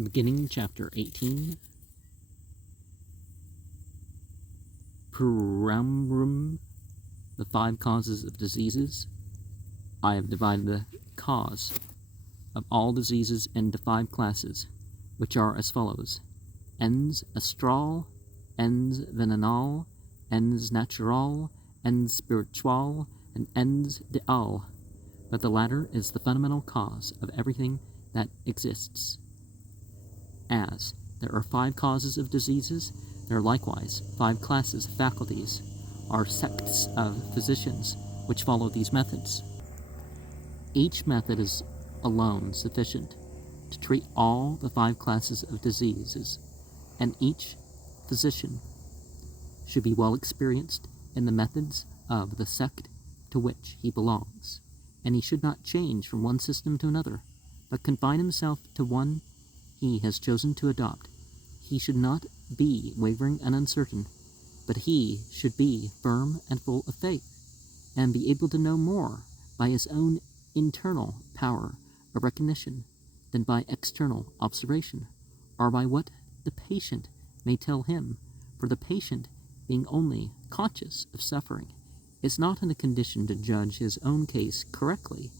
Beginning chapter 18. Puraumrum, the 5 causes of diseases. I have divided the cause of all diseases into 5 classes, which are as follows: ens astral, ens venenal, ens natural, ens spiritual, and ens deal. But the latter is the fundamental cause of everything that exists. As there are 5 causes of diseases, there are likewise 5 classes of faculties, or sects of physicians, which follow these methods. Each method is alone sufficient to treat all the 5 classes of diseases, and each physician should be well experienced in the methods of the sect to which he belongs, and he should not change from one system to another, but confine himself to one he has chosen to adopt. He should not be wavering and uncertain, but he should be firm and full of faith, and be able to know more by his own internal power of recognition than by external observation, or by what the patient may tell him, for the patient, being only conscious of suffering, is not in a condition to judge his own case correctly,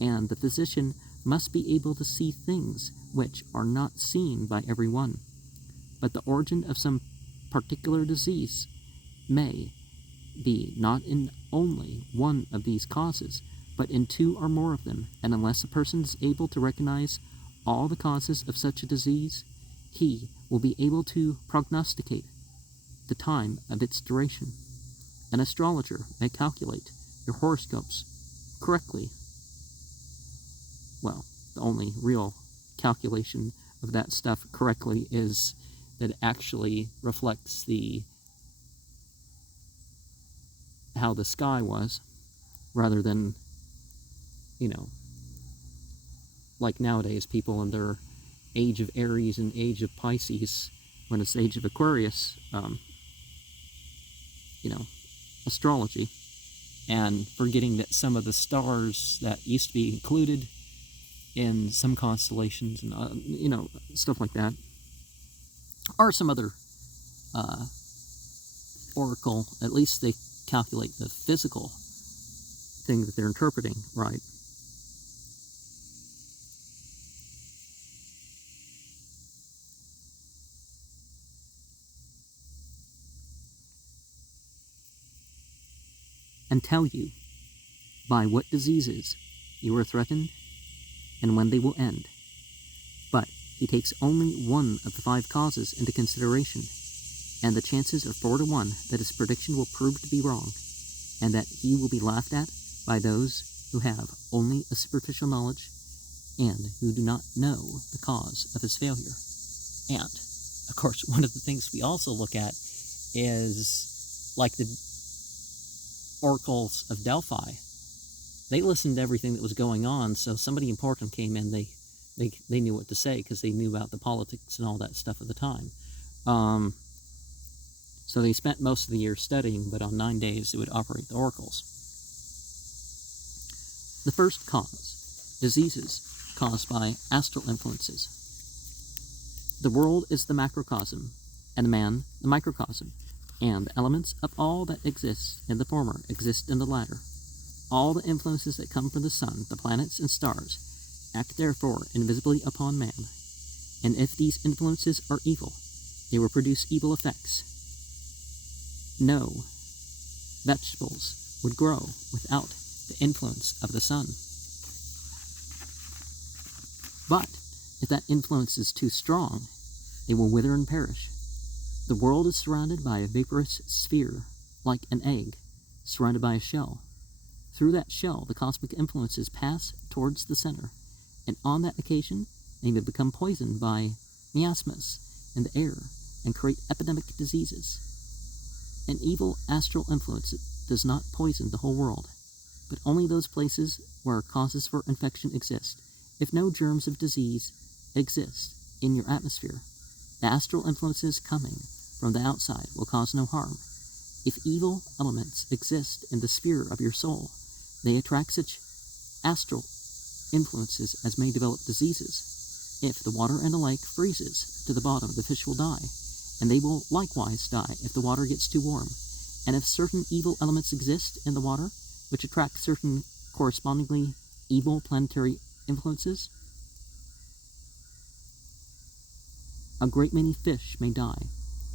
and the physician must be able to see things which are not seen by every one. But the origin of some particular disease may be not in only one of these causes, but in 2 or more of them, and unless a person is able to recognize all the causes of such a disease, he will be able to prognosticate the time of its duration. An astrologer may calculate your horoscopes correctly. Well, the only real calculation of that stuff correctly is that it actually reflects how the sky was, rather than, like nowadays, people in their age of Aries and age of Pisces, when it's age of Aquarius, astrology, and forgetting that some of the stars that used to be included in some constellations and, stuff like that, or some other oracle, at least they calculate the physical thing that they're interpreting, right? And tell you by what diseases you are threatened and when they will end. But he takes only one of the 5 causes into consideration, and the chances are 4 to 1 that his prediction will prove to be wrong, and that he will be laughed at by those who have only a superficial knowledge and who do not know the cause of his failure. And, of course, one of the things we also look at is, like the oracles of Delphi, they listened to everything that was going on, so somebody important came in, they knew what to say because they knew about the politics and all that stuff at the time. So they spent most of the year studying, but on 9 days they would operate the oracles. The first cause, diseases caused by astral influences. The world is the macrocosm, and man the microcosm, and the elements of all that exists in the former exist in the latter. All the influences that come from the sun, the planets, and stars act therefore invisibly upon man, and if these influences are evil, they will produce evil effects. No vegetables would grow without the influence of the sun. But if that influence is too strong, they will wither and perish. The world is surrounded by a vaporous sphere, like an egg, surrounded by a shell. Through that shell, the cosmic influences pass towards the center, and on that occasion, they may become poisoned by miasmas in the air and create epidemic diseases. An evil astral influence does not poison the whole world, but only those places where causes for infection exist. If no germs of disease exist in your atmosphere, the astral influences coming from the outside will cause no harm. If evil elements exist in the sphere of your soul, they attract such astral influences as may develop diseases. If the water in a lake freezes to the bottom, the fish will die, and they will likewise die if the water gets too warm. And if certain evil elements exist in the water, which attract certain correspondingly evil planetary influences, a great many fish may die,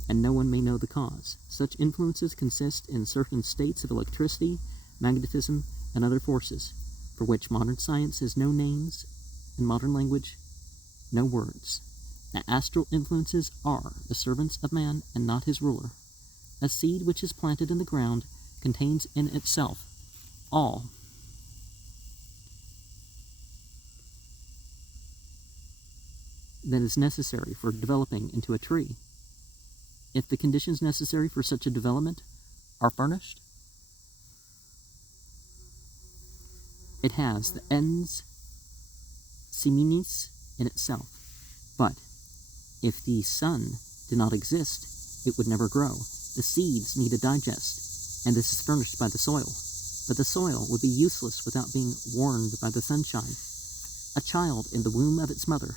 and no one may know the cause. Such influences consist in certain states of electricity, magnetism, and other forces, for which modern science has no names, and modern language no words. The astral influences are the servants of man and not his ruler. A seed which is planted in the ground contains in itself all that is necessary for developing into a tree. If the conditions necessary for such a development are furnished, it has the ens siminis in itself. But if the sun did not exist, it would never grow. The seeds need a digest, and this is furnished by the soil. But the soil would be useless without being warmed by the sunshine. A child in the womb of its mother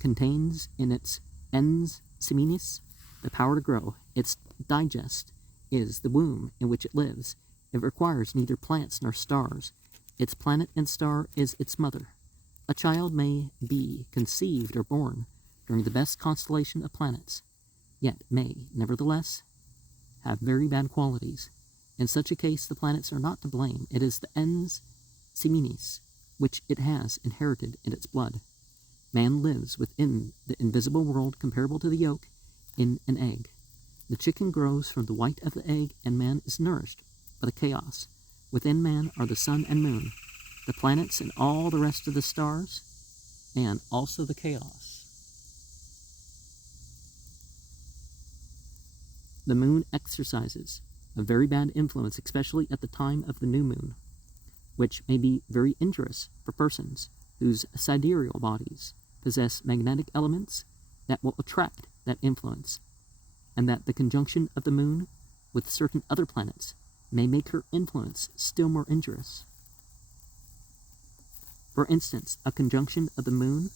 contains in its ens siminis the power to grow. Its digest is the womb in which it lives. It requires neither plants nor stars. Its planet and star is its mother. A child may be conceived or born during the best constellation of planets, yet may, nevertheless, have very bad qualities. In such a case, the planets are not to blame. It is the ens siminis which it has inherited in its blood. Man lives within the invisible world comparable to the yolk in an egg. The chicken grows from the white of the egg, and man is nourished by the chaos. Within man are the sun and moon, the planets and all the rest of the stars, and also the chaos. The moon exercises a very bad influence, especially at the time of the new moon, which may be very injurious for persons whose sidereal bodies possess magnetic elements that will attract that influence, and that the conjunction of the moon with certain other planets may make her influence still more injurious. For instance, a conjunction of the moon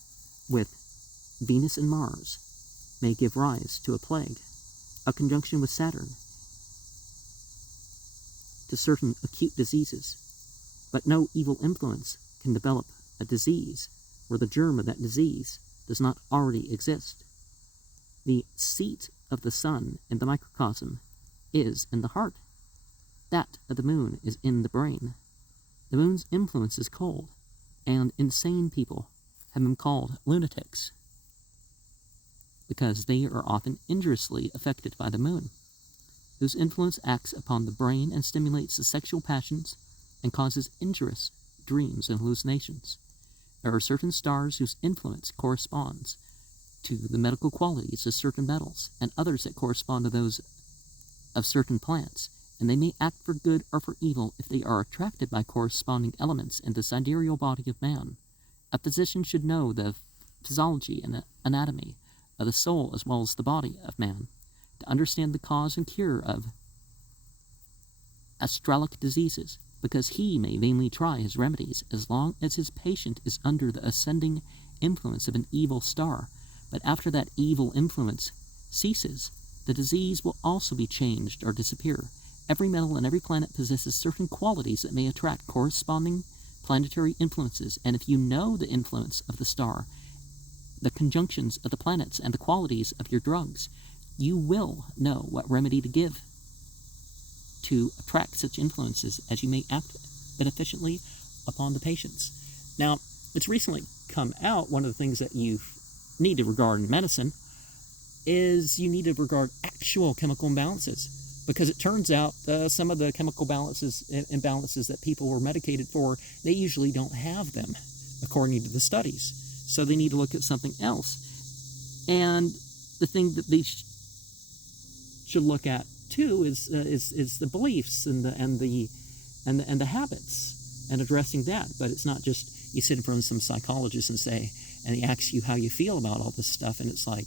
with Venus and Mars may give rise to a plague. A conjunction with Saturn to certain acute diseases, but no evil influence can develop a disease where the germ of that disease does not already exist. The seat of the sun in the microcosm is in the heart. That of the moon is in the brain. The moon's influence is cold, and insane people have been called lunatics, because they are often injuriously affected by the moon, whose influence acts upon the brain and stimulates the sexual passions and causes injurious dreams and hallucinations. There are certain stars whose influence corresponds to the medical qualities of certain metals, and others that correspond to those of certain plants, and they may act for good or for evil if they are attracted by corresponding elements in the sidereal body of man. A physician should know the physiology and anatomy of the soul as well as the body of man, to understand the cause and cure of astralic diseases, because he may vainly try his remedies as long as his patient is under the ascending influence of an evil star. But after that evil influence ceases, the disease will also be changed or disappear. Every metal and every planet possesses certain qualities that may attract corresponding planetary influences, and if you know the influence of the star, the conjunctions of the planets, and the qualities of your drugs, you will know what remedy to give to attract such influences as you may act beneficiently upon the patients. Now, it's recently come out, one of the things that you need to regard in medicine is you need to regard actual chemical imbalances, because it turns out some of the chemical imbalances that people were medicated for, they usually don't have them, according to the studies. So they need to look at something else. And the thing that they should look at too is the beliefs and the habits, and addressing that. But it's not just you sit in front of some psychologist and say, and he asks you how you feel about all this stuff, and it's like,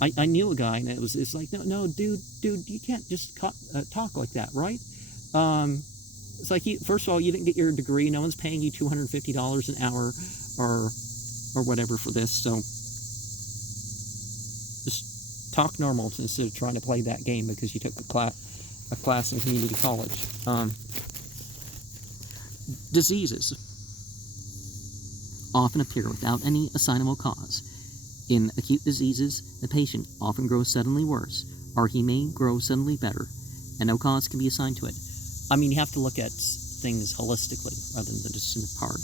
I knew a guy, and it's like, no, dude, you can't just talk like that, right? It's like, first of all, you didn't get your degree. No one's paying you $250 an hour or or whatever for this, so just talk normal instead of trying to play that game because you took a class in community college. Diseases often appear without any assignable cause. In acute diseases, the patient often grows suddenly worse, or he may grow suddenly better, and no cause can be assigned to it. I mean, you have to look at things holistically rather than just in part.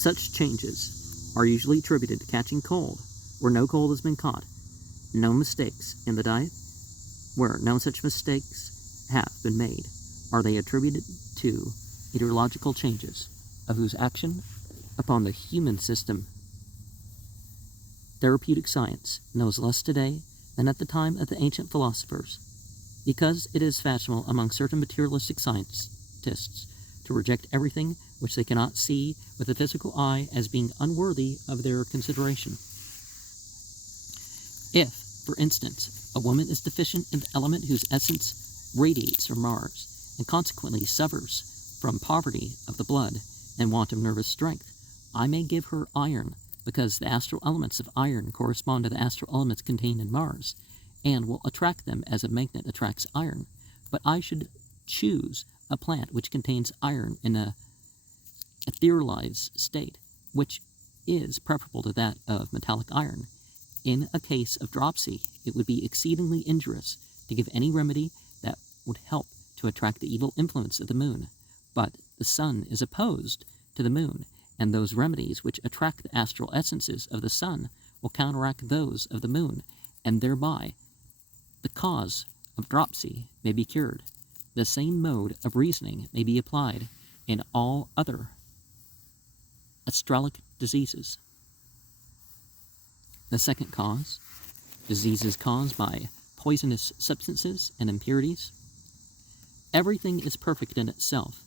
Such changes are usually attributed to catching cold, where no cold has been caught, no mistakes in the diet, where no such mistakes have been made, are they attributed to meteorological changes, of whose action upon the human system therapeutic science knows less today than at the time of the ancient philosophers, because it is fashionable among certain materialistic scientists to reject everything which they cannot see with the physical eye as being unworthy of their consideration. If, for instance, a woman is deficient in the element whose essence radiates from Mars, and consequently suffers from poverty of the blood and want of nervous strength, I may give her iron, because the astral elements of iron correspond to the astral elements contained in Mars, and will attract them as a magnet attracts iron. But I should choose a plant which contains iron in a etherealized state, which is preferable to that of metallic iron. In a case of dropsy, it would be exceedingly injurious to give any remedy that would help to attract the evil influence of the moon. But the sun is opposed to the moon, and those remedies which attract the astral essences of the sun will counteract those of the moon, and thereby the cause of dropsy may be cured. The same mode of reasoning may be applied in all other astralic diseases. The second cause, diseases caused by poisonous substances and impurities. Everything is perfect in itself,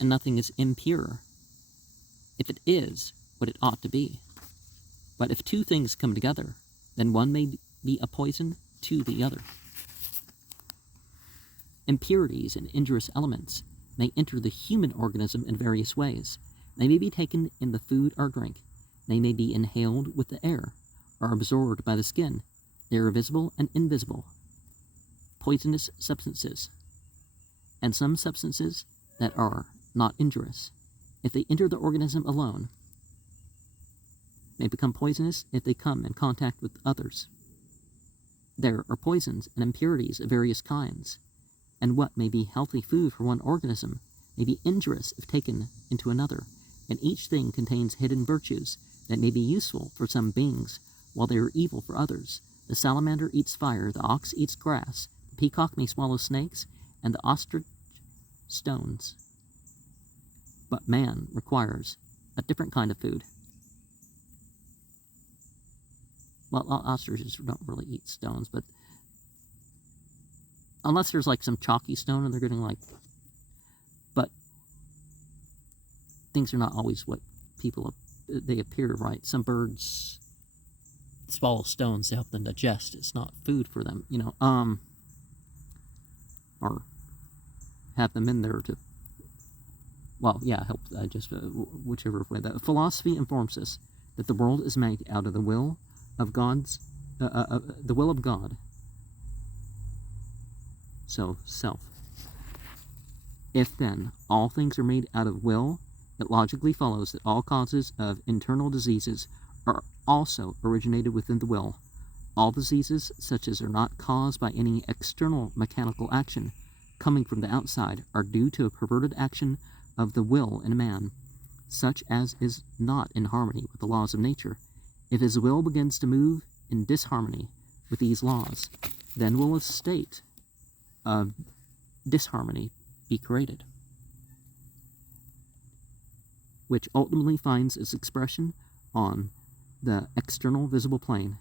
and nothing is impure if it is what it ought to be. But if two things come together, then one may be a poison to the other. Impurities and injurious elements may enter the human organism in various ways. They may be taken in the food or drink. They may be inhaled with the air, or absorbed by the skin. They are visible and invisible, poisonous substances, and some substances that are not injurious, if they enter the organism alone, may become poisonous if they come in contact with others. There are poisons and impurities of various kinds, and what may be healthy food for one organism may be injurious if taken into another, and each thing contains hidden virtues that may be useful for some beings, while they are evil for others. The salamander eats fire, the ox eats grass, the peacock may swallow snakes, and the ostrich stones. But man requires a different kind of food. Well, ostriches don't really eat stones, but unless there's like some chalky stone and they're getting like, but things are not always what they appear, right? Some birds swallow stones to help them digest. It's not food for them, or have them in there to, help digest, whichever way. The philosophy informs us that the world is made out of the will of the will of God. So, self. If then all things are made out of will, it logically follows that all causes of internal diseases are also originated within the will. All diseases, such as are not caused by any external mechanical action coming from the outside, are due to a perverted action of the will in man, such as is not in harmony with the laws of nature. If his will begins to move in disharmony with these laws, then will a state of disharmony be created, which ultimately finds its expression on the external visible plane,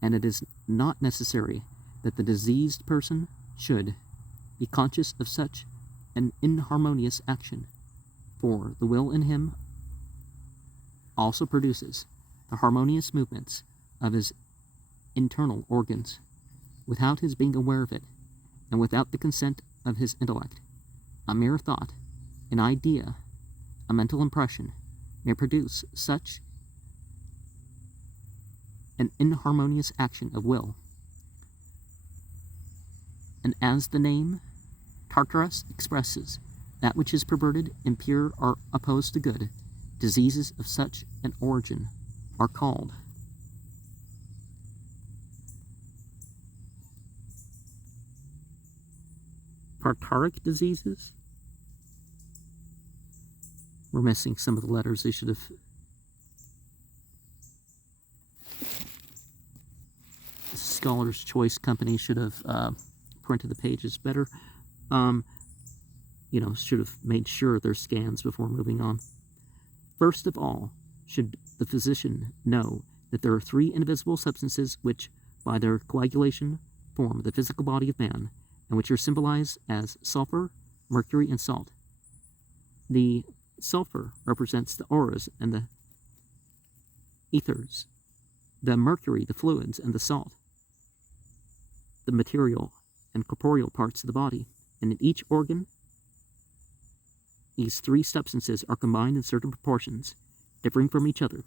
and it is not necessary that the diseased person should be conscious of such an inharmonious action, for the will in him also produces the harmonious movements of his internal organs, without his being aware of it, and without the consent of his intellect. A mere thought, an idea, a mental impression may produce such an inharmonious action of will. And as the name Tartarus expresses, that which is perverted, impure, or opposed to good, diseases of such an origin are called Tartaric diseases. We're missing some of the letters. They should have. The Scholar's Choice Company should have printed the pages better. Should have made sure they're scans before moving on. First of all, should the physician know that there are three indivisible substances which, by their coagulation, form the physical body of man, and which are symbolized as sulfur, mercury, and salt. The sulfur represents the auras and the ethers, the mercury, the fluids, and the salt, the material and corporeal parts of the body. And in each organ, these three substances are combined in certain proportions, differing from each other.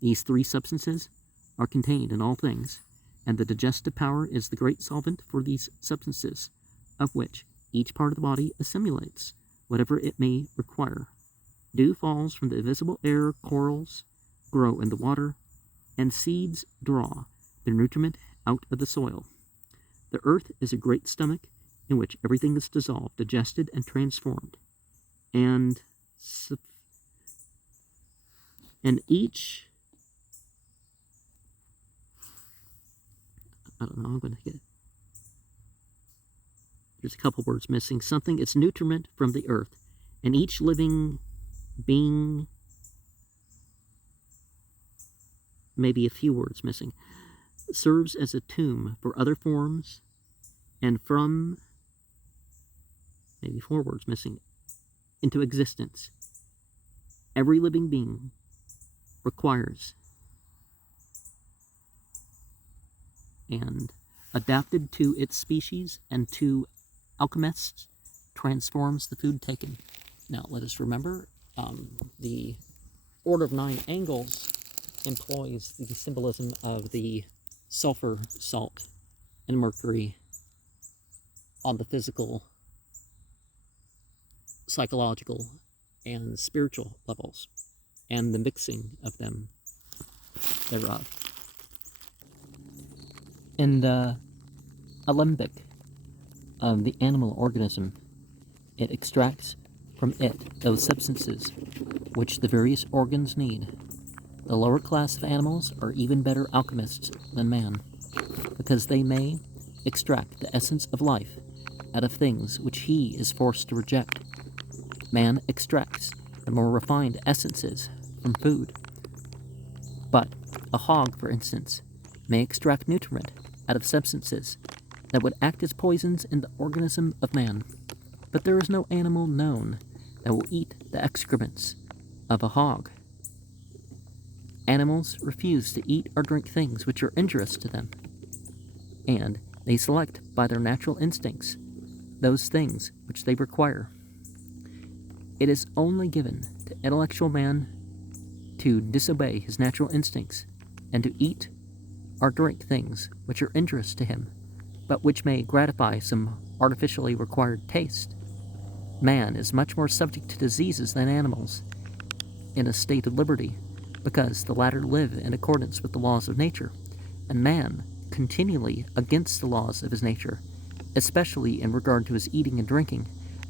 These three substances are contained in all things, and the digestive power is the great solvent for these substances, of which each part of the body assimilates whatever it may require. Dew falls from the visible air, corals grow in the water, and seeds draw their nutriment out of the soil. The earth is a great stomach in which everything is dissolved, digested, and transformed. And each, I don't know, I'm going to get, there's a couple words missing. Something, it's nutriment from the earth. And each living being, maybe a few words missing, serves as a tomb for other forms, and from, maybe 4 words missing, into existence. Every living being requires and adapted to its species and to alchemists transforms the food taken. Now let us remember the Order of 9 Angles employs the symbolism of the sulfur, salt, and mercury on the physical, psychological, and spiritual levels, and the mixing of them thereof. In the alembic of the animal organism, it extracts from it those substances which the various organs need. The lower class of animals are even better alchemists than man, because they may extract the essence of life out of things which he is forced to reject. Man extracts the more refined essences from food. But a hog, for instance, may extract nutriment out of substances that would act as poisons in the organism of man. But there is no animal known that will eat the excrements of a hog. Animals refuse to eat or drink things which are injurious to them, and they select by their natural instincts those things which they require. It is only given to intellectual man to disobey his natural instincts and to eat or drink things which are injurious to him, but which may gratify some artificially required taste. Man is much more subject to diseases than animals in a state of liberty, because the latter live in accordance with the laws of nature, and man continually against the laws of his nature, especially in regard to his eating and drinking.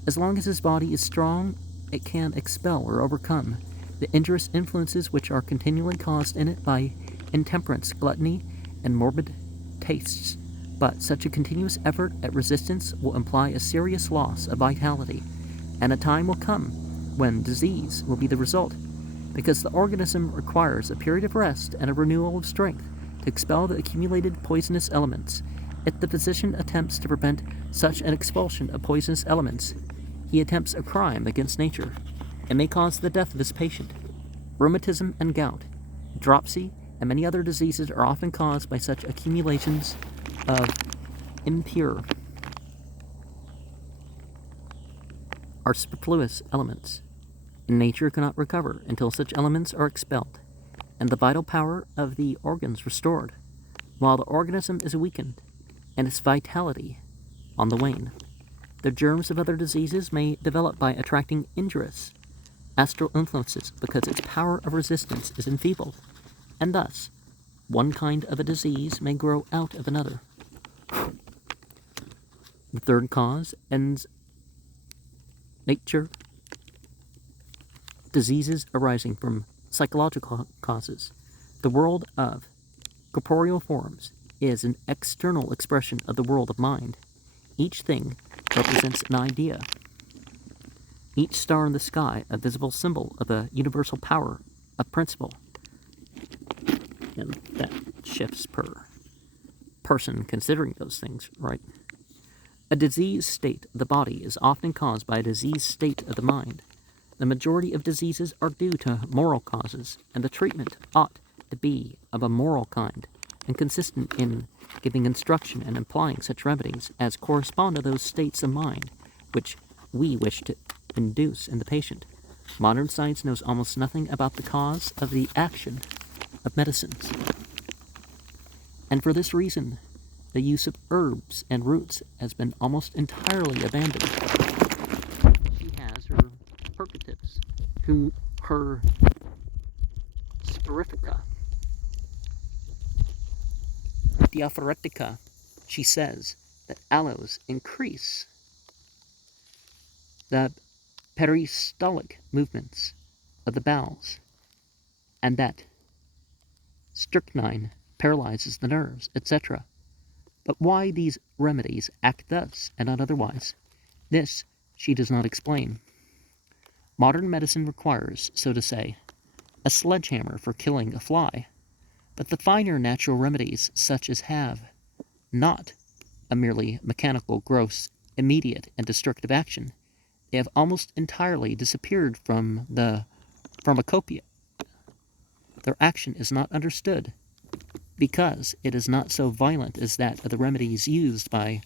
As long as his body is strong, it can expel or overcome the injurious influences which are continually caused in it by intemperance, gluttony, and morbid tastes. But such a continuous effort at resistance will imply a serious loss of vitality, and a time will come when disease will be the result, because the organism requires a period of rest and a renewal of strength to expel the accumulated poisonous elements. If the physician attempts to prevent such an expulsion of poisonous elements, he attempts a crime against nature, and may cause the death of his patient. Rheumatism and gout, dropsy, and many other diseases are often caused by such accumulations of impure or superfluous elements Nature cannot recover until such elements are expelled, and the vital power of the organs restored, while the organism is weakened, and its vitality on the wane. The germs of other diseases may develop by attracting injurious astral influences because its power of resistance is enfeebled, and thus one kind of a disease may grow out of another. The third cause ends nature. Diseases arising from psychological causes. The world of corporeal forms is an external expression of the world of mind. Each thing represents an idea. Each star in the sky a visible symbol of a universal power, a principle. And that shifts per person considering those things, right? A diseased state of the body is often caused by a diseased state of the mind. The majority of diseases are due to moral causes, and the treatment ought to be of a moral kind, and consistent in giving instruction and applying such remedies as correspond to those states of mind which we wish to induce in the patient. Modern science knows almost nothing about the cause of the action of medicines, and for this reason, the use of herbs and roots has been almost entirely abandoned. She has her purgatives, her sporifica, diaphoretica. She says that aloes increase the peristaltic movements of the bowels, and that strychnine paralyzes the nerves, etc. But why these remedies act thus and not otherwise, this she does not explain. Modern medicine requires, so to say, a sledgehammer for killing a fly, but the finer natural remedies such as have not a merely mechanical, gross, immediate, and destructive action, they have almost entirely disappeared from the pharmacopoeia. Their action is not understood, because it is not so violent as that of the remedies used by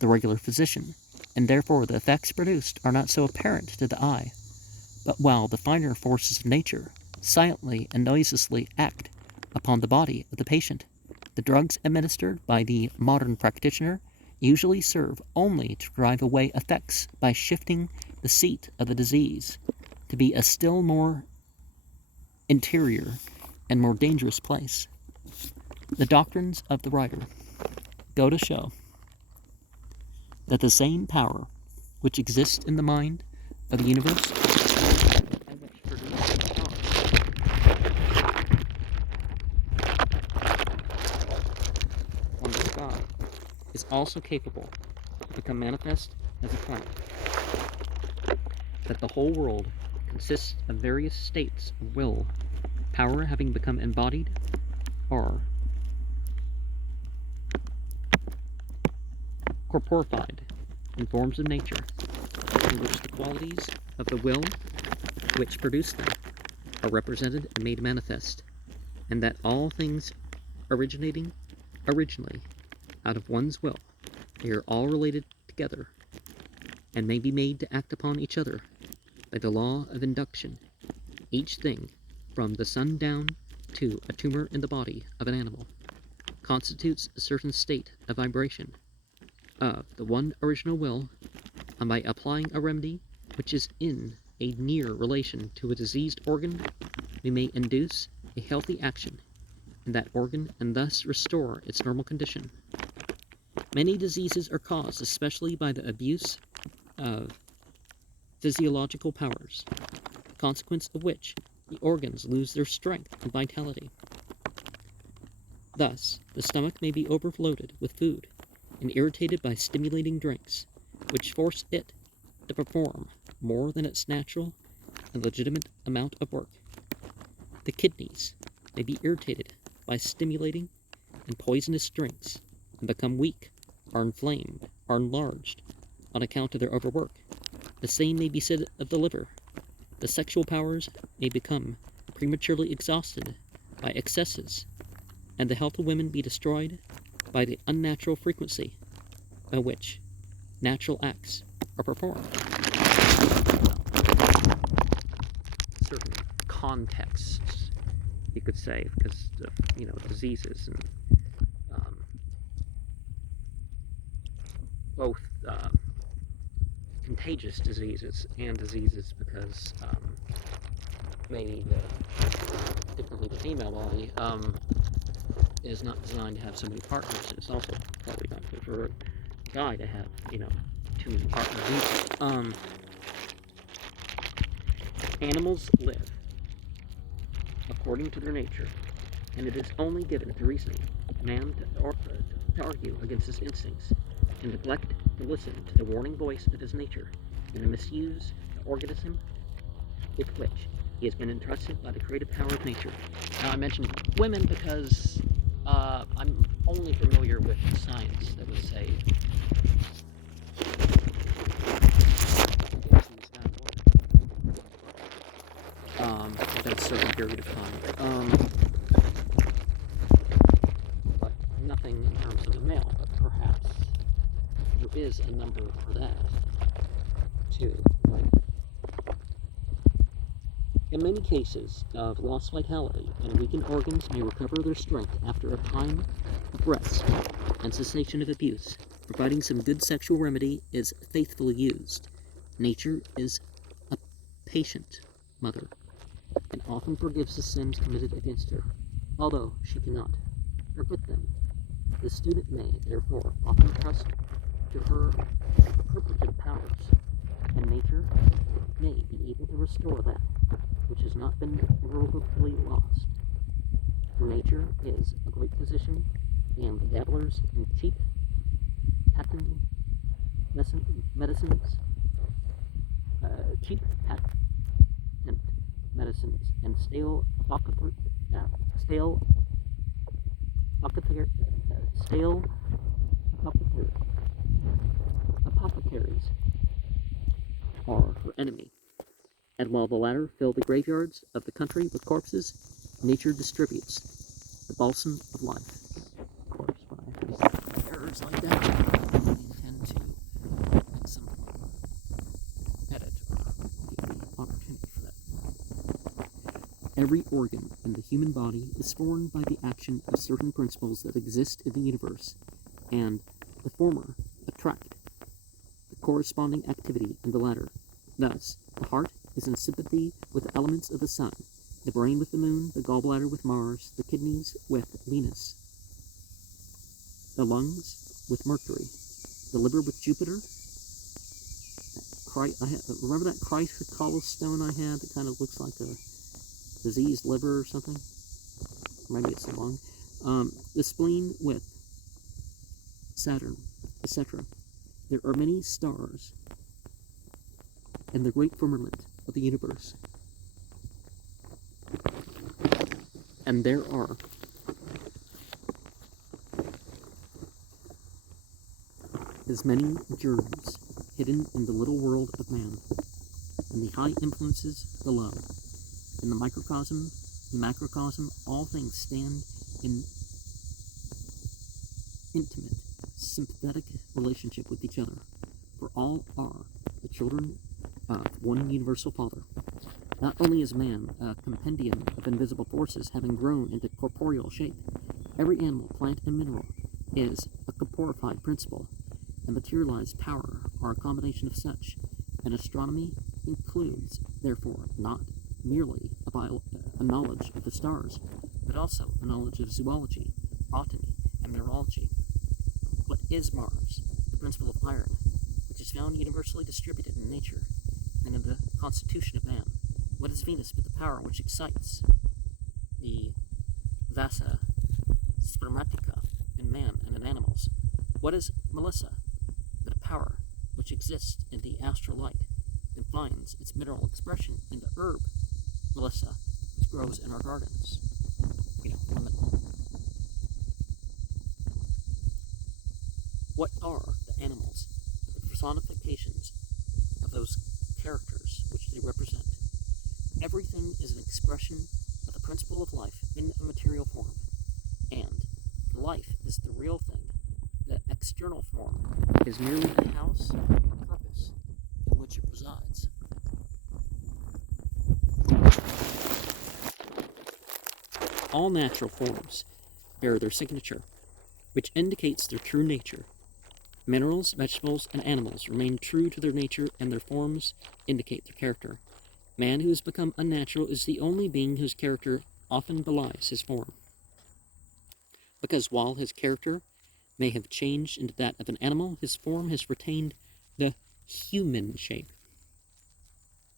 the regular physician, and therefore the effects produced are not so apparent to the eye. But while the finer forces of nature silently and noiselessly act upon the body of the patient, the drugs administered by the modern practitioner usually serve only to drive away effects by shifting the seat of the disease to be a still more interior and more dangerous place. The doctrines of the writer go to show that the same power which exists in the mind of the universe and which produces the stars on the sky is also capable to become manifest as a planet. That the whole world consists of various states of will, power having become embodied, or corporified in forms of nature, in which the qualities of the will which produced them are represented and made manifest, and that all things originating originally out of one's will, they are all related together, and may be made to act upon each other by the law of induction. Each thing, from the sun down to a tumor in the body of an animal, constitutes a certain state of vibration of the one original will, and by applying a remedy which is in a near relation to a diseased organ, we may induce a healthy action in that organ and thus restore its normal condition. Many diseases are caused especially by the abuse of physiological powers, the consequence of which the organs lose their strength and vitality. Thus, the stomach may be overloaded with food and irritated by stimulating drinks, which force it to perform more than its natural and legitimate amount of work. The kidneys may be irritated by stimulating and poisonous drinks and become weak, or inflamed, or enlarged on account of their overwork. The same may be said of the liver. The sexual powers may become prematurely exhausted by excesses, and the health of women be destroyed by the unnatural frequency by which natural acts are performed. certain contexts, you could say, because of, diseases and both contagious diseases and diseases because maybe particularly the female body is not designed to have so many partners. It's also probably not good for a guy to have, too many partners. Animals live according to their nature, and it is only given to reasoning man to argue against his instincts, and neglect to listen to the warning voice of his nature, and to misuse the organism with which he has been entrusted by the creative power of nature. Now, I mentioned women because I'm only familiar with science that would say within a certain period of time. But nothing in terms of a male, but perhaps there is a number for that too, right? In many cases of lost vitality and weakened organs may recover their strength after a time of rest and cessation of abuse, providing some good sexual remedy is faithfully used. Nature is a patient mother, and often forgives the sins committed against her, although she cannot forget them. The student may, therefore, often trust to her interpretive powers, and nature may be able to restore that which has not been irrevocably lost. For nature is a great physician, and the dabblers in cheap patent medicines, and stale apothecaries are her enemy. And while the latter fill the graveyards of the country with corpses, nature distributes the balsam of life. Of course, when I have errors like that, I tend to at some point edit or give the opportunity for that. Every organ in the human body is formed by the action of certain principles that exist in the universe, and the former attract the corresponding activity in the latter. Thus, the heart is in sympathy with the elements of the sun, the brain with the moon, the gallbladder with Mars, the kidneys with Venus, the lungs with Mercury, the liver with Jupiter. Remember that Chrysocolla stone I had that kind of looks like a diseased liver or something? Maybe it's the lung. The spleen with Saturn, etc. There are many stars in the great firmament of the universe, and there are as many germs hidden in the little world of man, and the high influences below. In the microcosm, the macrocosm, all things stand in intimate, sympathetic relationship with each other, for all are the children of one universal Father. Not only is man a compendium of invisible forces having grown into corporeal shape, every animal, plant, and mineral is a corporified principle, and materialized power are a combination of such, and astronomy includes, therefore, not merely a knowledge of the stars, but also a knowledge of zoology, botany, and mineralogy. What is Mars? The principle of iron, which is found universally distributed in nature and in the constitution of man. What is Venus but the power which excites the vasa spermatica in man and in animals? What is Melissa but a power which exists in the astral light and finds its mineral expression in the herb Melissa, which grows in our gardens? Lemon. What are the animals? The personifications of those characters which they represent. Everything is an expression of the principle of life in a material form, and life is the real thing. The external form is merely a house or purpose in which it resides. all natural forms bear their signature, which indicates their true nature. Minerals, vegetables, and animals remain true to their nature, and their forms indicate their character. Man who has become unnatural is the only being whose character often belies his form. Because while his character may have changed into that of an animal, his form has retained the human shape.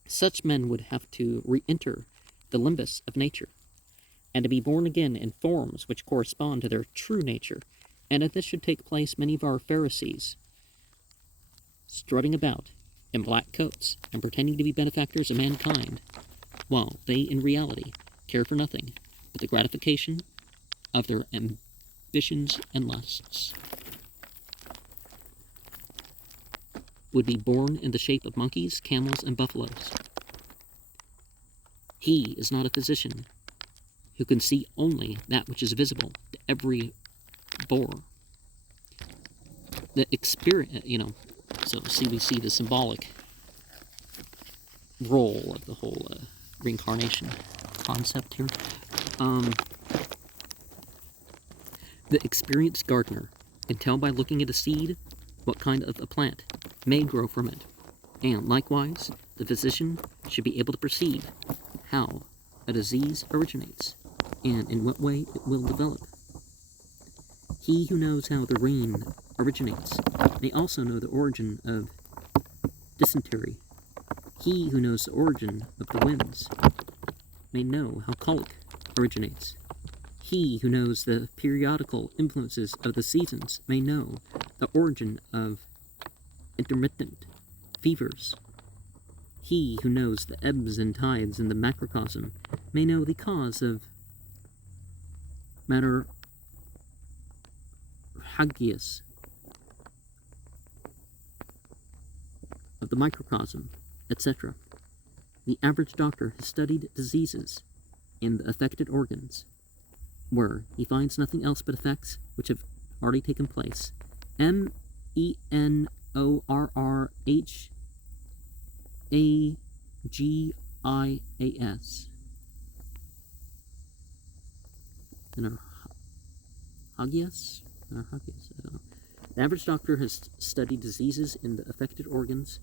Such men would have to re-enter the limbus of nature, and to be born again in forms which correspond to their true nature. And if this should take place, many of our Pharisees, strutting about in black coats and pretending to be benefactors of mankind, while they in reality care for nothing but the gratification of their ambitions and lusts, would be born in the shape of monkeys, camels, and buffaloes. He is not a physician who can see only that which is visible to every bore. The experience, so we see the symbolic role of the whole reincarnation concept here. The experienced gardener can tell by looking at a seed what kind of a plant may grow from it, and likewise the physician should be able to perceive how a disease originates and in what way it will develop. He who knows how the rain originates may also know the origin of dysentery. He who knows the origin of the winds may know how colic originates. He who knows the periodical influences of the seasons may know the origin of intermittent fevers. He who knows the ebbs and tides in the macrocosm may know the cause of matter hagias of the microcosm, etc. The average doctor has studied diseases in the affected organs, where he finds nothing else but effects which have already taken place. MENORRHAGIAS. Hagias? I don't know. The average doctor has studied diseases in the affected organs,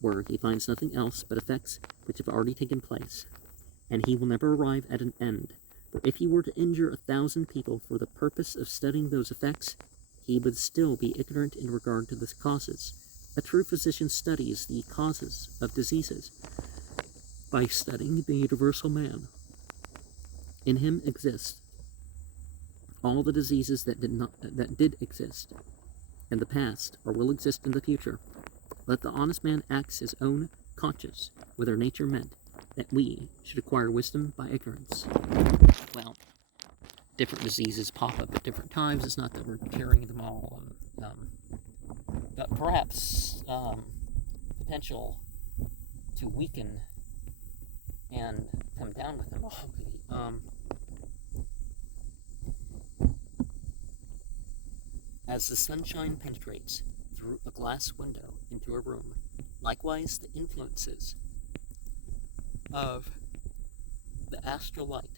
where he finds nothing else but effects which have already taken place, and he will never arrive at an end. For if he were to injure 1,000 people for the purpose of studying those effects, he would still be ignorant in regard to the causes. A true physician studies the causes of diseases by studying the universal man. In him exist all the diseases that did exist in the past or will exist in the future. Let the honest man act his own conscience, whether nature meant that we should acquire wisdom by ignorance. Well, different diseases pop up at different times. It's not that we're carrying them all, but perhaps potential to weaken and come down with them all. As the sunshine penetrates through a glass window into a room, likewise the influences of the astral light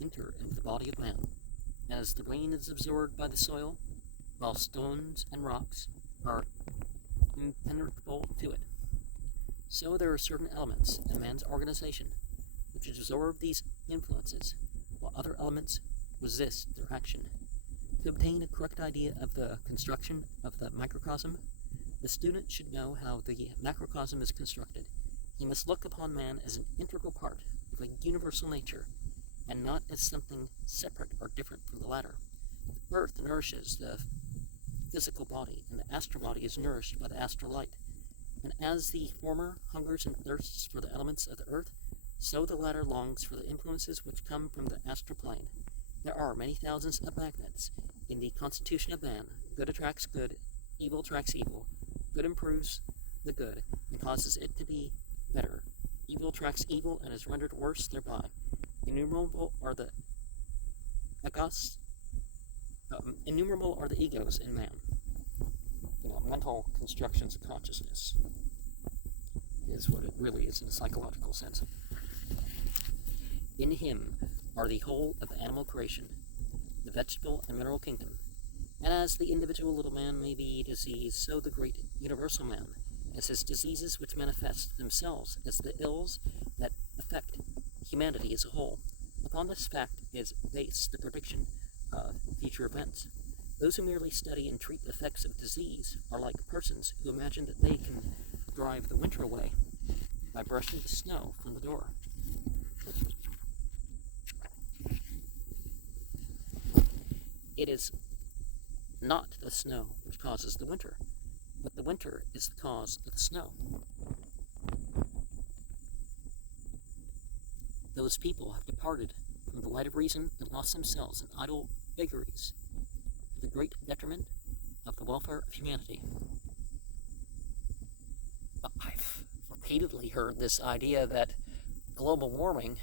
enter into the body of man. As the rain is absorbed by the soil, while stones and rocks are impenetrable to it, so there are certain elements in man's organization which absorb these influences, while other elements resist their action. To obtain a correct idea of the construction of the microcosm, the student should know how the macrocosm is constructed. He must look upon man as an integral part of a universal nature, and not as something separate or different from the latter. The earth nourishes the physical body, and the astral body is nourished by the astral light. And as the former hungers and thirsts for the elements of the earth, so the latter longs for the influences which come from the astral plane. There are many thousands of magnets in the constitution of man. Good attracts good, evil attracts evil. Good improves the good and causes it to be better. Evil attracts evil and is rendered worse thereby. Innumerable are the egos in man. Mental constructions of consciousness is what it really is in a psychological sense. In him, are the whole of the animal creation, the vegetable and mineral kingdom. And as the individual little man may be diseased, so the great universal man, as his diseases which manifest themselves as the ills that affect humanity as a whole. Upon this fact is based the prediction of future events. Those who merely study and treat the effects of disease are like persons who imagine that they can drive the winter away by brushing the snow from the door. It is not the snow which causes the winter, but the winter is the cause of the snow. Those people have departed from the light of reason and lost themselves in idle vagaries, to the great detriment of the welfare of humanity. I've repeatedly heard this idea that global warming,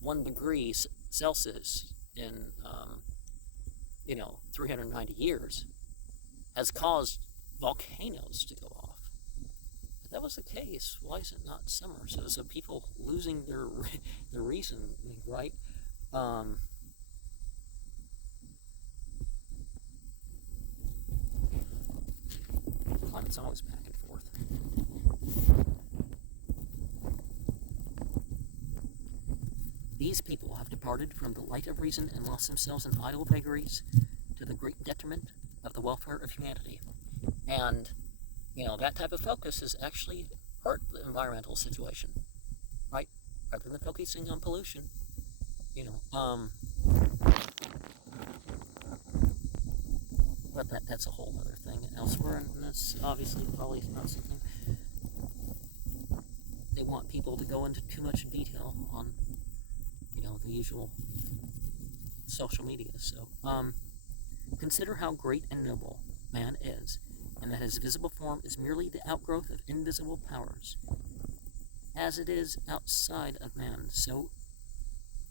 1 degree Celsius in 390 years has caused volcanoes to go off. If that was the case, why is it not summer? So people losing their reason, right? Climate's always back and forth. These people have departed from the light of reason and lost themselves in idle vagaries, to the great detriment of the welfare of humanity. And, that type of focus has actually hurt the environmental situation, right? Rather than focusing on pollution, but that's a whole other thing elsewhere, and that's obviously probably not something they want people to go into too much detail on, the usual social media. So, consider how great and noble man is, and that his visible form is merely the outgrowth of invisible powers. As it is outside of man, so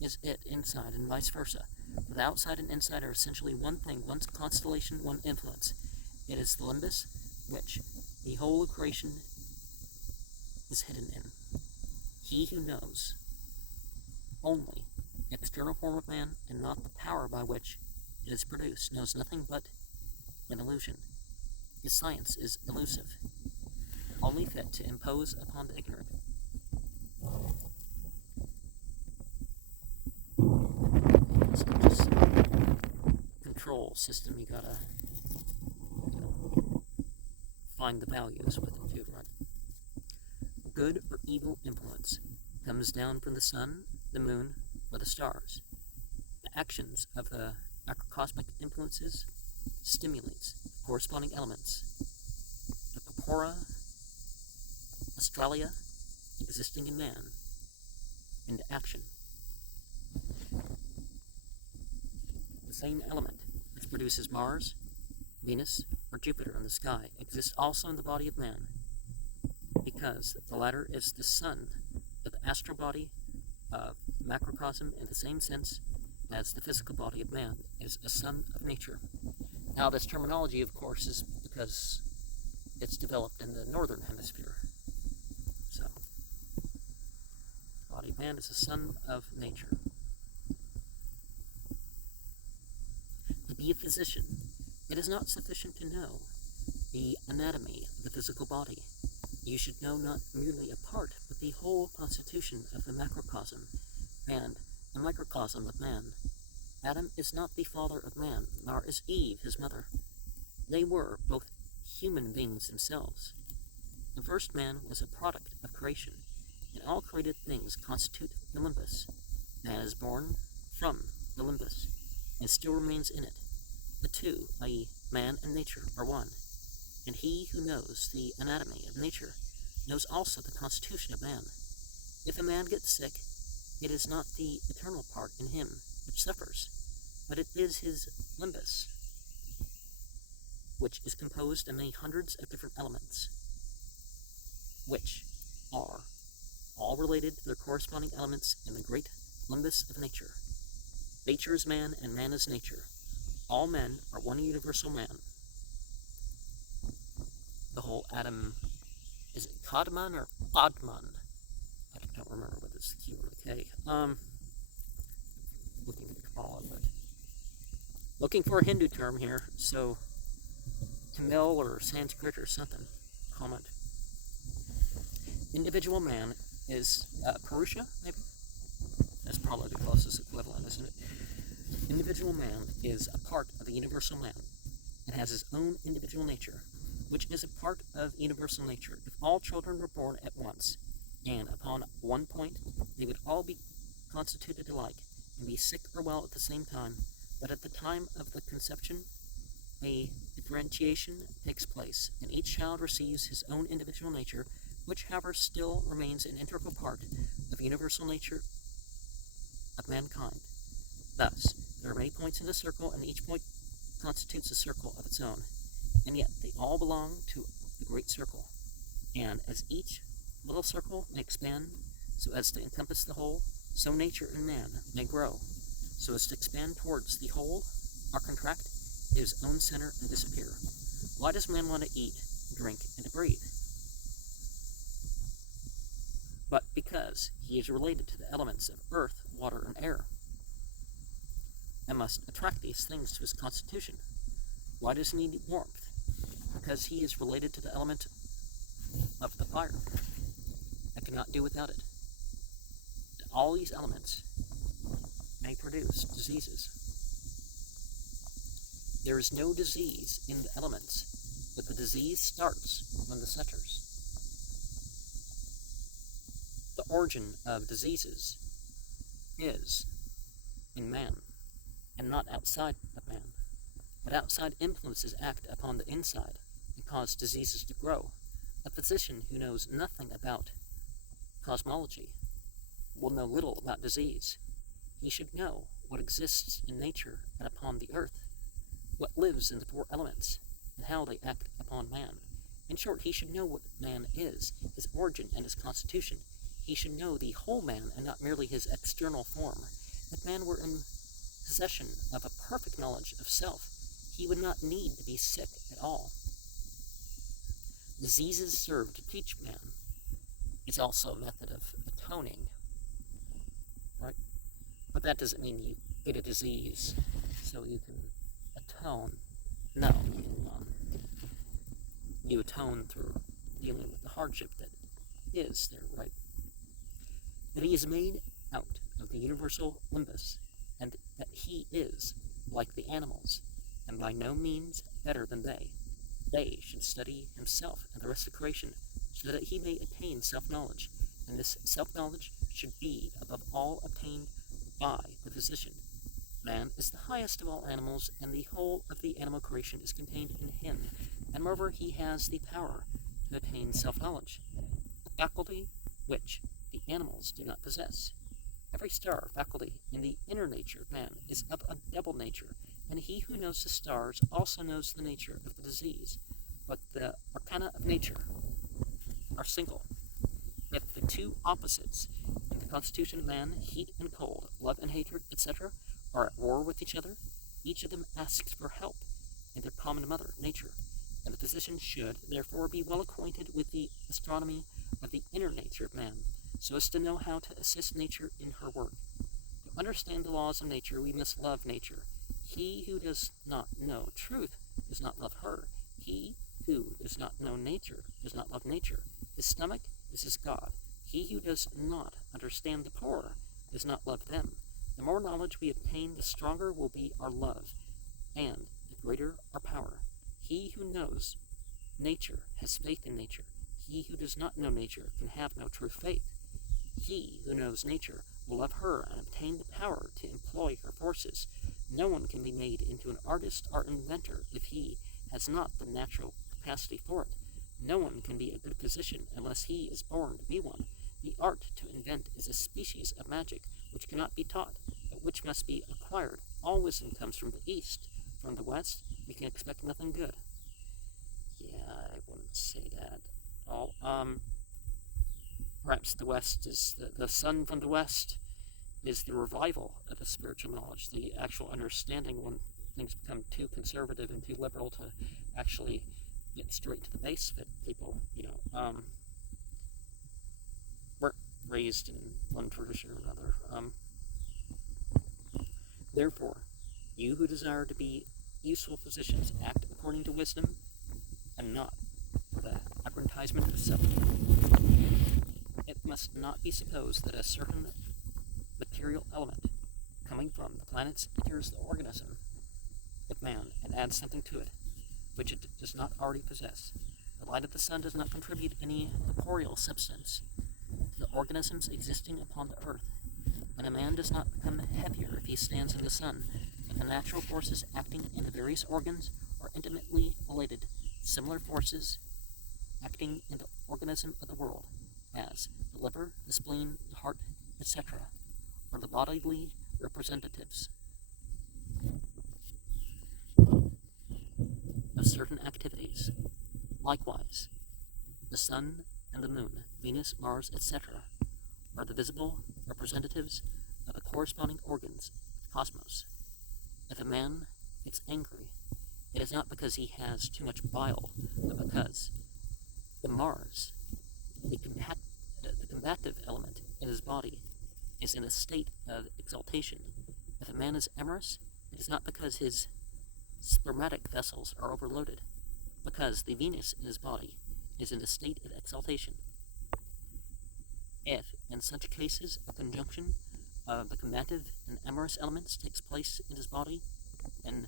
is it inside, and vice versa. For the outside and inside are essentially one thing, one constellation, one influence. It is the limbus, which the whole of creation is hidden in. He who knows only the external form of man, and not the power by which it is produced, knows nothing but an illusion. His science is elusive, only fit to impose upon the ignorant. It's just control system. You gotta find the values with it too, right? Good or evil influence comes down from the sun, the moon, or the stars. The actions of the macrocosmic influences stimulates corresponding elements. The corpora australia existing in man into action. The same element which produces Mars, Venus, or Jupiter in the sky exists also in the body of man, because the latter is the sun of the astral body of macrocosm in the same sense as the physical body of man is a son of nature. Now, this terminology, of course, is because it's developed in the northern hemisphere. So, the body of man is a son of nature. To be a physician, it is not sufficient to know the anatomy of the physical body. You should know not merely a part, but the whole constitution of the macrocosm and the microcosm of man. Adam is not the father of man, nor is Eve his mother. They were both human beings themselves. The first man was a product of creation, and all created things constitute the limbus. Man is born from the limbus, and still remains in it. The two, i.e., man and nature, are one, and he who knows the anatomy of nature knows also the constitution of man. If a man gets sick, it is not the eternal part in him which suffers, but it is his limbus, which is composed of many hundreds of different elements, which are all related to their corresponding elements in the great limbus of nature. Nature is man, and man is nature. All men are one universal man. The whole Adam, is it Kadmon or Admon? I don't remember whether it's the Q or the K. looking at Kabbalah, but looking for a Hindu term here, so Tamil or Sanskrit or something. Comment. Individual man is Purusha, maybe? That's probably the closest equivalent, isn't it? Individual man is a part of the universal man and has his own individual nature, which is a part of universal nature. If all children were born at once, and upon one point, they would all be constituted alike, and be sick or well at the same time, but at the time of the conception, a differentiation takes place, and each child receives his own individual nature, which, however, still remains an integral part of universal nature of mankind. Thus, there are many points in the circle, and each point constitutes a circle of its own, and yet they all belong to the great circle. And as each little circle may expand so as to encompass the whole, so nature in man may grow so as to expand towards the whole, or contract his own center and disappear. Why does man want to eat, drink, and to breathe? But because he is related to the elements of earth, water, and air, and must attract these things to his constitution. Why does he need warmth? Because he is related to the element of the fire and cannot do without it. All these elements may produce diseases. There is no disease in the elements, but the disease starts when the centers. The origin of diseases is in man, and not outside of man. But outside influences act upon the inside and cause diseases to grow. A physician who knows nothing about cosmology will know little about disease. He should know what exists in nature and upon the earth, what lives in the four elements, and how they act upon man. In short, he should know what man is, his origin and his constitution. He should know the whole man and not merely his external form. If man were in possession of a perfect knowledge of self, he would not need to be sick at all. Diseases serve to teach man. It's also a method of atoning, right? But that doesn't mean you get a disease so you can atone. No, you atone through dealing with the hardship that is there, right? That he is made out of the universal limbus, and that he is like the animals, and by no means better than they. They should study himself and the rest of creation, so that he may attain self-knowledge, and this self-knowledge should be above all obtained by the physician. Man is the highest of all animals, and the whole of the animal creation is contained in him, and moreover he has the power to attain self-knowledge, a faculty which the animals do not possess. Every star faculty in the inner nature of man is of a double nature, and he who knows the stars also knows the nature of the disease. But the arcana of nature are single. If the two opposites in the constitution of man, heat and cold, love and hatred, etc., are at war with each other, each of them asks for help in their common mother, nature, and the physician should, therefore, be well acquainted with the astronomy of the inner nature of man, so as to know how to assist nature in her work. To understand the laws of nature, we must love nature. He who does not know truth does not love her. He who does not know nature does not love nature. His stomach is his God. He who does not understand the poor does not love them. The more knowledge we obtain, the stronger will be our love, and the greater our power. He who knows nature has faith in nature. He who does not know nature can have no true faith. He who knows nature will love her and obtain the power to employ her forces. No one can be made into an artist or inventor if he has not the natural capacity for it. No one can be a good physician unless he is born to be one. The art to invent is a species of magic which cannot be taught, but which must be acquired. All wisdom comes from the East. From the West, we can expect nothing good. Yeah, I wouldn't say that. All, perhaps the West is the sun from the West is the revival of the spiritual knowledge, the actual understanding when things become too conservative and too liberal to actually get straight to the base of it. People, weren't raised in one tradition or another. Therefore, you who desire to be useful physicians, act according to wisdom, and not for the aggrandizement of self. It must not be supposed that a certain material element coming from the planets enters the organism of man and adds something to it which it does not already possess. The light of the sun does not contribute any corporeal substance to the organisms existing upon the earth, and a man does not become heavier if he stands in the sun, but the natural forces acting in the various organs are intimately related. Similar forces acting in the organism of the world, as the liver, the spleen, the heart, etc., are the bodily representatives of certain activities. Likewise, the sun and the moon, Venus, Mars, etc., are the visible representatives of the corresponding organs of the cosmos. If a man gets angry, it is not because he has too much bile, but because the Mars, the combative element in his body, is in a state of exaltation. If a man is amorous, it is not because his spermatic vessels are overloaded, because the Venus in his body is in a state of exaltation. If, in such cases, a conjunction of the combative and amorous elements takes place in his body, an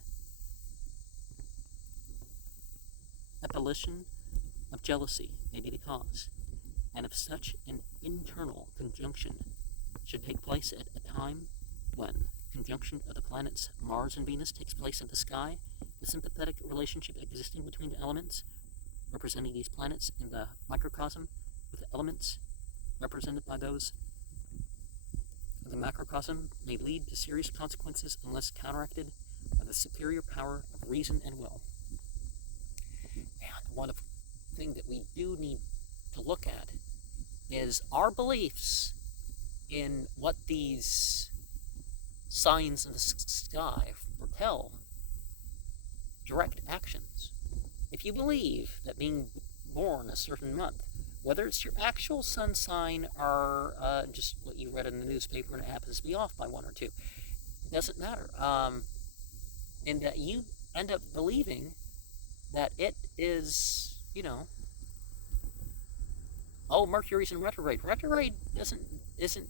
ebullition of jealousy may be the cause, and if such an internal conjunction should take place at a time when conjunction of the planets Mars and Venus takes place in the sky, the sympathetic relationship existing between the elements representing these planets in the microcosm with the elements represented by those of the macrocosm may lead to serious consequences unless counteracted by the superior power of reason and will. And one thing that we do need to look at is our beliefs in what these signs in the sky foretell direct actions. If you believe that being born a certain month, whether it's your actual sun sign or just what you read in the newspaper and it happens to be off by 1 or 2, it doesn't matter. And that you end up believing that it is, Mercury's in retrograde. Retrograde isn't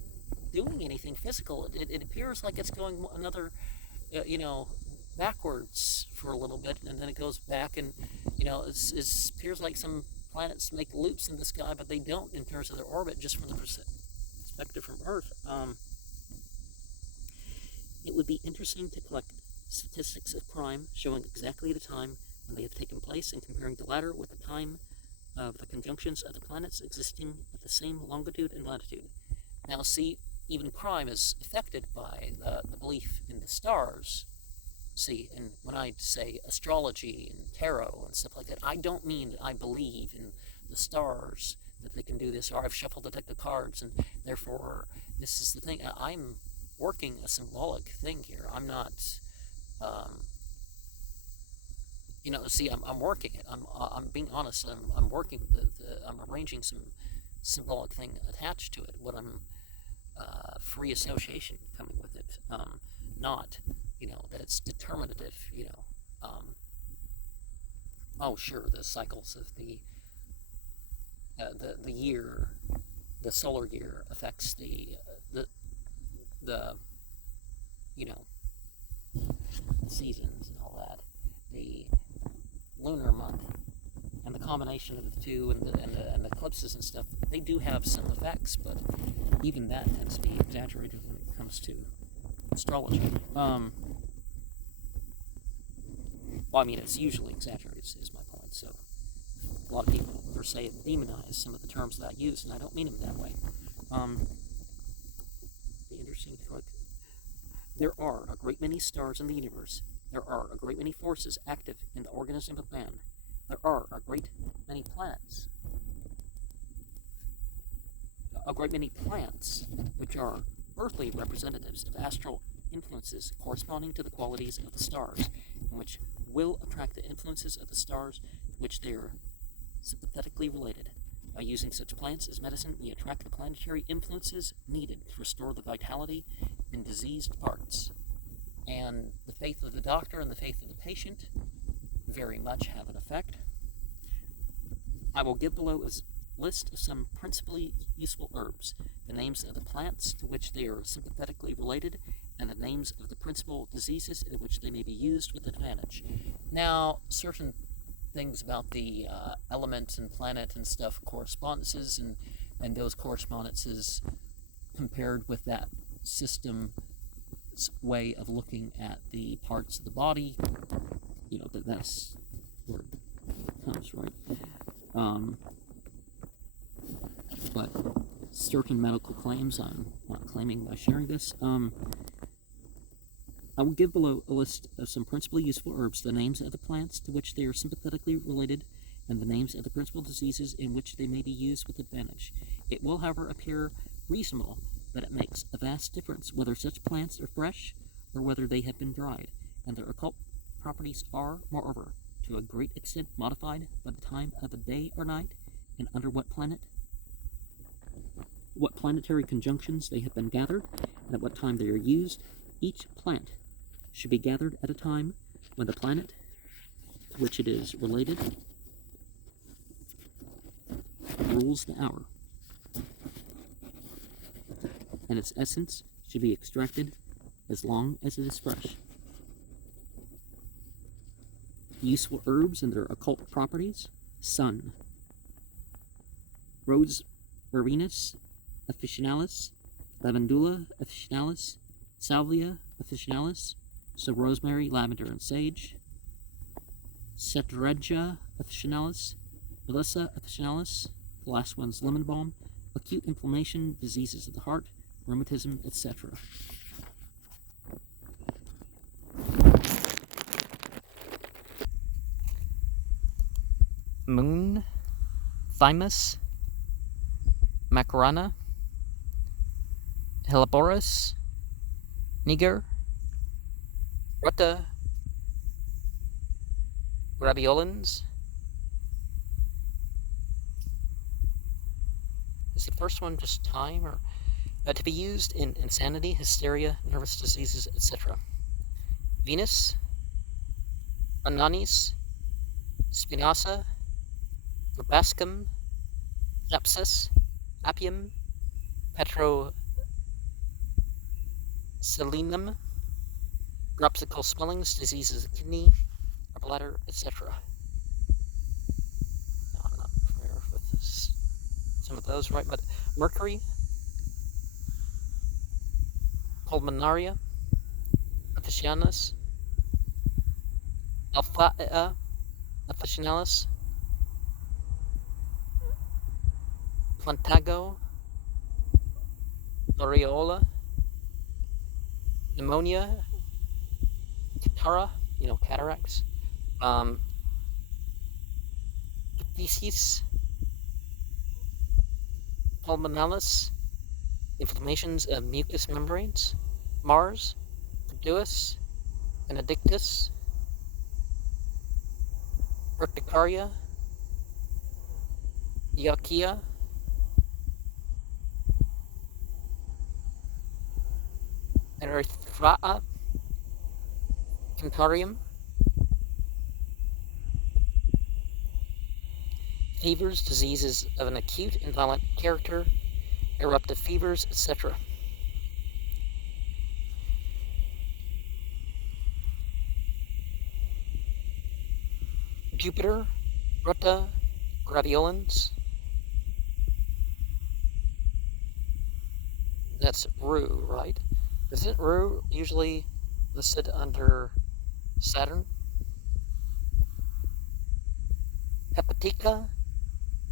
doing anything physical. It appears like it's going another, backwards for a little bit, and then it goes back, and it appears like some planets make loops in the sky, but they don't in terms of their orbit, just from the perspective from Earth. It would be interesting to collect statistics of crime showing exactly the time when they have taken place and comparing the latter with the time of the conjunctions of the planets existing at the same longitude and latitude. Now, see, even crime is affected by the belief in the stars. See, and when I say astrology and tarot and stuff like that, I don't mean that I believe in the stars, that they can do this, or I've shuffled the deck of cards, and therefore this is the thing. I'm working a symbolic thing here. I'm not, I'm working it. I'm being honest. I'm working I'm arranging some symbolic thing attached to it. What I'm free association coming with it, not that it's determinative. Sure, the cycles of the year, the solar year affects the seasons and all that. The lunar month and the combination of the two and the eclipses and stuff, they do have some effects, but even that tends to be exaggerated when it comes to astrology. It's usually exaggerated, is my point. So a lot of people, per se, demonize some of the terms that I use, and I don't mean them that way. Be interesting to look. There are a great many stars in the universe. There are a great many forces active in the organism of man. There are a great many planets. A great many plants, which are earthly representatives of astral influences corresponding to the qualities of the stars, and which will attract the influences of the stars to which they are sympathetically related. By using such plants as medicine, we attract the planetary influences needed to restore the vitality in diseased parts. and the faith of the doctor and the faith of the patient very much have an effect. I will give below a list of some principally useful herbs, the names of the plants to which they are sympathetically related, and the names of the principal diseases in which they may be used with advantage. Now, certain things about the element and planet and stuff, correspondences, and those correspondences compared with that system's way of looking at the parts of the body, you know, that's where it comes, right? But certain medical claims, I'm not claiming by sharing this. I will give below a list of some principally useful herbs, the names of the plants to which they are sympathetically related, and the names of the principal diseases in which they may be used with advantage. It will, however, appear reasonable that it makes a vast difference whether such plants are fresh or whether they have been dried, and their occult properties are, moreover, to a great extent modified by the time of the day or night, and under what planetary conjunctions they have been gathered, and at what time they are used. Each plant should be gathered at a time when the planet to which it is related rules the hour, and its essence should be extracted as long as it is fresh. Useful herbs and their occult properties: sun, Rose Marinus officinalis, Lavandula officinalis, Salvia officinalis, so rosemary, lavender, and sage, Cetregia officinalis, Melissa officinalis, the last one's lemon balm, acute inflammation, diseases of the heart, rheumatism, etc. Moon, thymus, macarana, Helleborus, niger, rutta, graveolens. Is the first one just time, or to be used in insanity, hysteria, nervous diseases, etc. Venus, ananis, spinaca, verbascum, apsis, appium, petroselinum, dropsical swellings, diseases of the kidney, or bladder, etc. I'm not familiar with this, some of those, right? But mercury, pulmonaria, officinalis, alpha officinalis, plantago, aureola, pneumonia, catarrh, cataracts, disease, pulmonalis, inflammations of mucous membranes, Mars, Perduus, Benedictus, urticaria, Iakia, Erythraa, Cantarium, fevers, diseases of an acute and violent character, eruptive fevers, etc. Jupiter, rutta, graveolens. That's Rue, right? Isn't Rue usually listed under Saturn? Hepatica,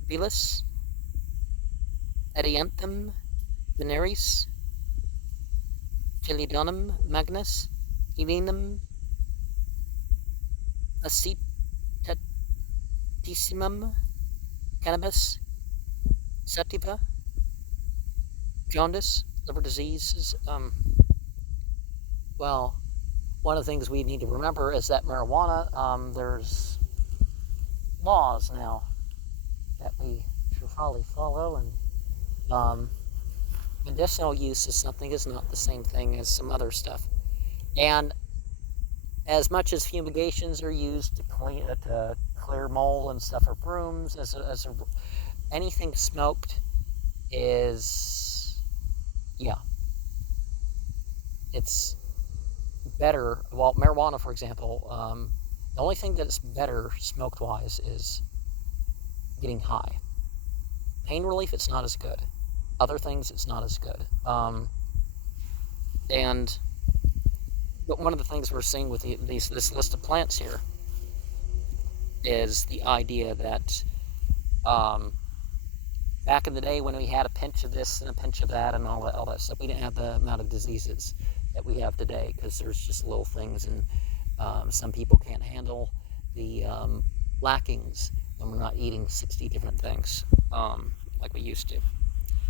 Velis, Adianthum, Veneris, Gelidonum, Magnus, Helenum, Acetassimum, Cannabis, Sativa, jaundice, liver diseases. Well, one of the things we need to remember is that marijuana, there's laws now that we should probably follow, and medicinal use is not the same thing as some other stuff. And as much as fumigations are used to clear mold and stuff for brooms, anything smoked is, yeah, it's better. Well, marijuana, for example, the only thing that's better smoked-wise is getting high. Pain relief, it's not as good. Other things, it's not as good. But one of the things we're seeing with this list of plants here is the idea that back in the day when we had a pinch of this and a pinch of that and all that stuff, we didn't have the amount of diseases that we have today, because there's just little things, and some people can't handle the lackings when we're not eating 60 different things like we used to.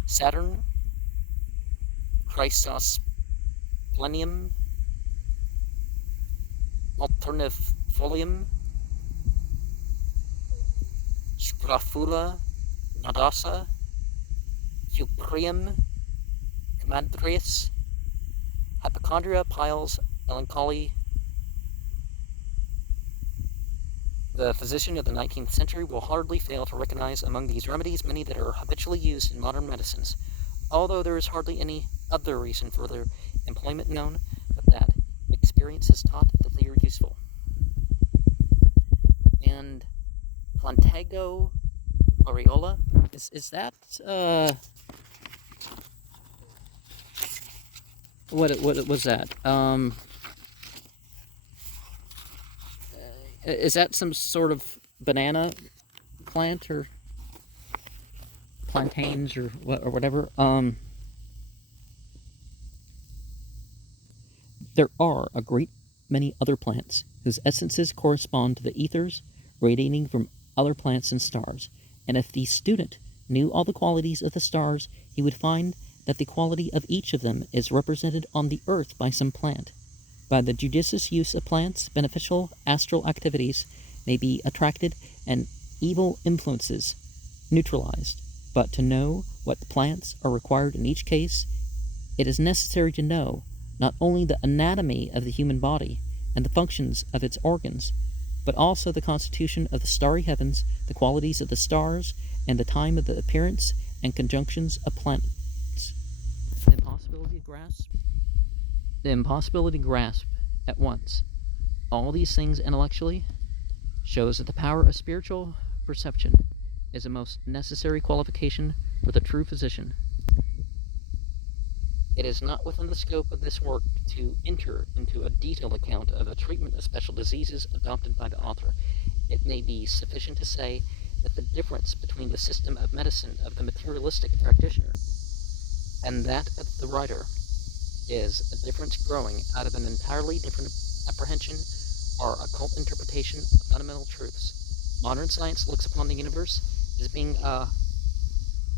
Saturn, Chrysosplenium, Alternifolium, Scrofula nodosa, Cuprium, Commandrius, Hypochondria, piles, melancholy. The physician of the 19th century will hardly fail to recognize among these remedies many that are habitually used in modern medicines, although there is hardly any other reason for their employment known, but that experience has taught that they are useful. And Plantago aureola, is that what was that? Is that some sort of banana plant or plantains or whatever? There are a great many other plants whose essences correspond to the ethers radiating from other plants and stars, and if the student knew all the qualities of the stars, he would find that the quality of each of them is represented on the earth by some plant. By the judicious use of plants, beneficial astral activities may be attracted and evil influences neutralized. But to know what plants are required in each case, it is necessary to know not only the anatomy of the human body and the functions of its organs, but also the constitution of the starry heavens, the qualities of the stars, and the time of the appearance and conjunctions of planets. The impossibility to grasp at once all these things intellectually shows that the power of spiritual perception is a most necessary qualification for the true physician. It is not within the scope of this work to enter into a detailed account of the treatment of special diseases adopted by the author. It may be sufficient to say that the difference between the system of medicine of the materialistic practitioner and that of the writer is a difference growing out of an entirely different apprehension or occult interpretation of fundamental truths. Modern science looks upon the universe as being an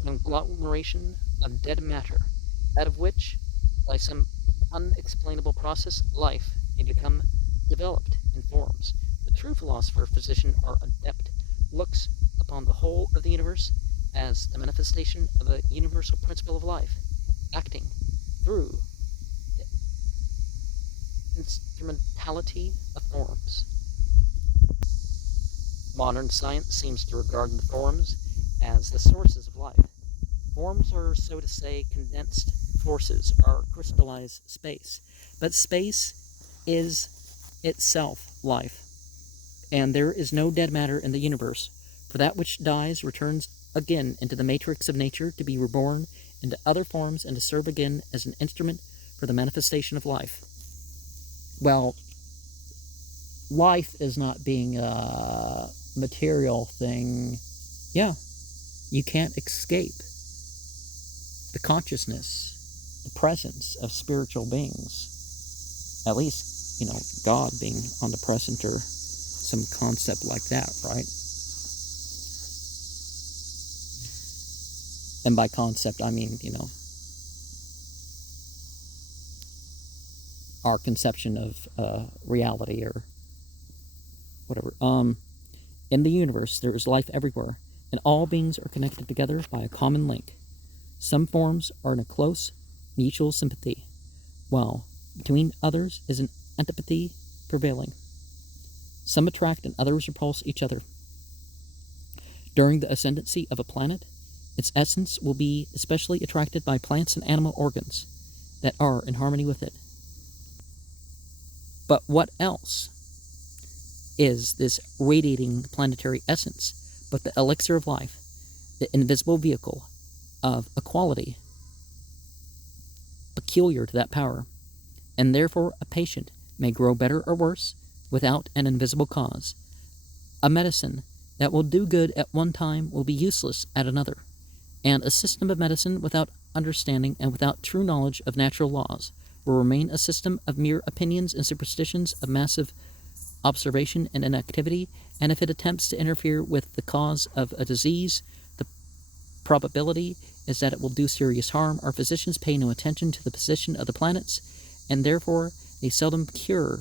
conglomeration of dead matter, out of which, by some unexplainable process, life may become developed in forms. The true philosopher-physician or adept looks upon the whole of the universe as the manifestation of a universal principle of life, acting through instrumentality of forms. Modern science seems to regard the forms as the sources of life. Forms are, so to say, condensed forces or crystallized space, but space is itself life, and there is no dead matter in the universe, for that which dies returns again into the matrix of nature to be reborn into other forms and to serve again as an instrument for the manifestation of life. Well, life is not being a material thing. Yeah, you can't escape the consciousness, the presence of spiritual beings. At least, God being omnipresent or some concept like that, right? And by concept, I mean, our conception of reality or whatever. In the universe, there is life everywhere, and all beings are connected together by a common link. Some forms are in a close mutual sympathy, while between others is an antipathy prevailing. Some attract and others repulse each other. During the ascendancy of a planet, its essence will be especially attracted by plants and animal organs that are in harmony with it. But what else is this radiating planetary essence but the elixir of life, the invisible vehicle of a quality peculiar to that power, and therefore a patient may grow better or worse without an invisible cause. A medicine that will do good at one time will be useless at another, and a system of medicine without understanding and without true knowledge of natural laws will remain a system of mere opinions and superstitions, of massive observation and inactivity, and if it attempts to interfere with the cause of a disease, the probability is that it will do serious harm. Our physicians pay no attention to the position of the planets, and therefore they seldom cure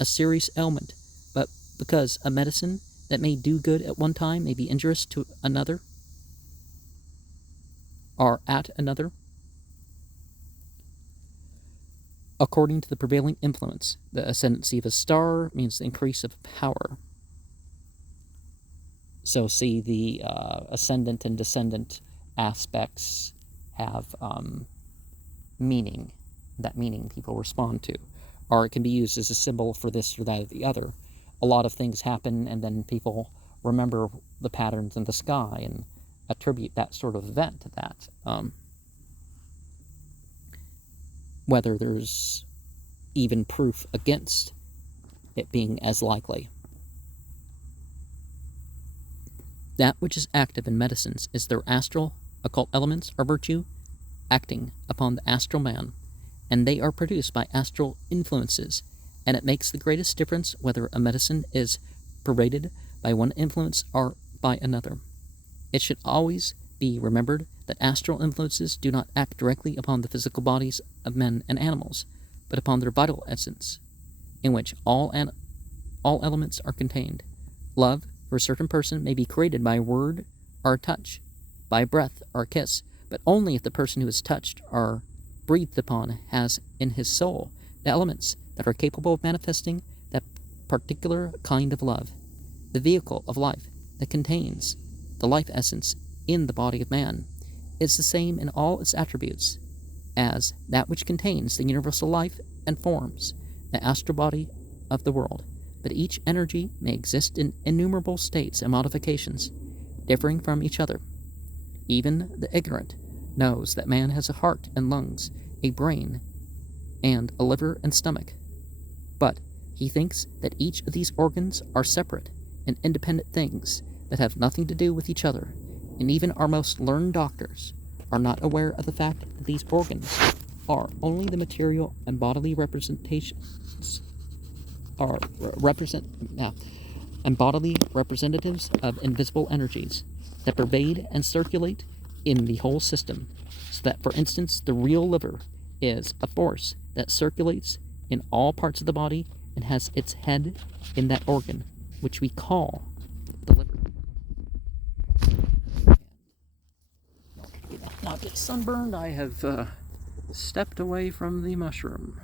a serious ailment, but because a medicine that may do good at one time may be injurious to another, or at another, according to the prevailing influence. The ascendancy of a star means the increase of power. So see, the ascendant and descendant aspects have meaning. That meaning people respond to. Or it can be used as a symbol for this or that or the other. A lot of things happen, and then people remember the patterns in the sky and attribute that sort of event to that. Whether there's even proof against it being as likely. That which is active in medicines is their astral, occult elements or virtue acting upon the astral man, and they are produced by astral influences, and it makes the greatest difference whether a medicine is pervaded by one influence or by another. It should always be remembered that astral influences do not act directly upon the physical bodies of men and animals, but upon their vital essence, in which all elements are contained. Love for a certain person may be created by a word or a touch, by a breath or a kiss, but only if the person who is touched or breathed upon has in his soul the elements that are capable of manifesting that particular kind of love, the vehicle of life that contains the life essence in the body of man is the same in all its attributes as that which contains the universal life and forms the astral body of the world, but each energy may exist in innumerable states and modifications, differing from each other. Even the ignorant knows that man has a heart and lungs, a brain, and a liver and stomach, but he thinks that each of these organs are separate and independent things that have nothing to do with each other, and even our most learned doctors are not aware of the fact that these organs are only the material and bodily representations and bodily representatives of invisible energies that pervade and circulate in the whole system, so that, for instance, the real liver is a force that circulates in all parts of the body and has its head in that organ, which we call the liver. Not get sunburned, I have stepped away from the mushroom.